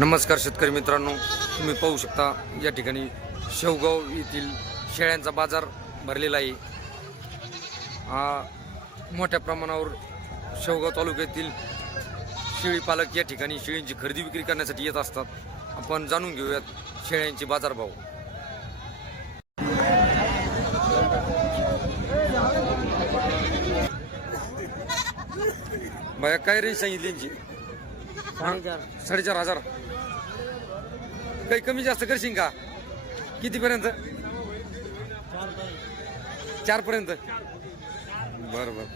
नमस्कार शेतकरी मित्रांनो तुम्ही पाहू शकता या ठिकाणी शेवगाव येथील शेळ्यांचा बाजार भरलेला आहे. हा मोठ्या प्रमाणावर शेवगाव तालुक्यातील शेळी पालक या ठिकाणी शेळींची खरेदी विक्री करण्यासाठी येत असतात. आपण जाणून घेऊयात शेळ्यांचे बाजारभाव. बाया काय रेंज सांगितली यांची? साडेचार. हजार. काही कमी जास्त करशील का? कितीपर्यंत? चार पर्यंत बरं बरं.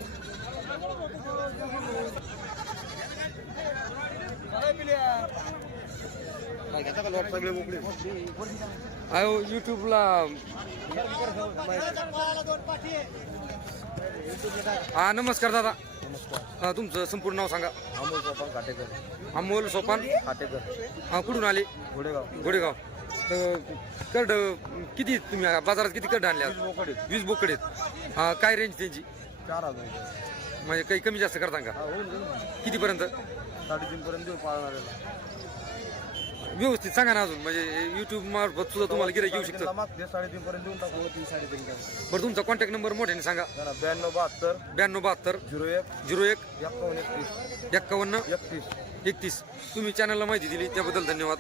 अहो युट्यूबला हा नमस्कार दादा. हा तुमचं संपूर्ण नाव सांगा. अमोल सोपान काटेकर. अमोल सोपान? काटेकर. हा कुठून आले? घोडेगाव. गोडेगाव तर कर्ड किती तुम्ही बाजारात किती कर्ड आणल्या बोकडे वीस बोकडे आहेत. हा, काय रेंज त्यांची? चार हजार म्हणजे काही कमी जास्त करता का? हा होऊन ना. कितीपर्यंत? साडेतीन पर्यंत देऊ पाळणाऱ्याला. व्यवस्थित सांगा ना अजून म्हणजे युट्यूब मार्फत सुद्धा तुम्हाला गिराईक येऊ शकतं मागते साडेतीन पर्यंत देऊन टाकू तीन साडेतीन पर्यंत बरं तुमचा कॉन्टॅक्ट नंबर मोठ्याने सांगा ब्याण्णव बहात्तर ब्याण्णव बहात्तर झिरो एक झिरो एक एक्कावन्न एकतीस एक्कावन्न एकतीस एकतीस तुम्ही चॅनलला माहिती दिली त्याबद्दल धन्यवाद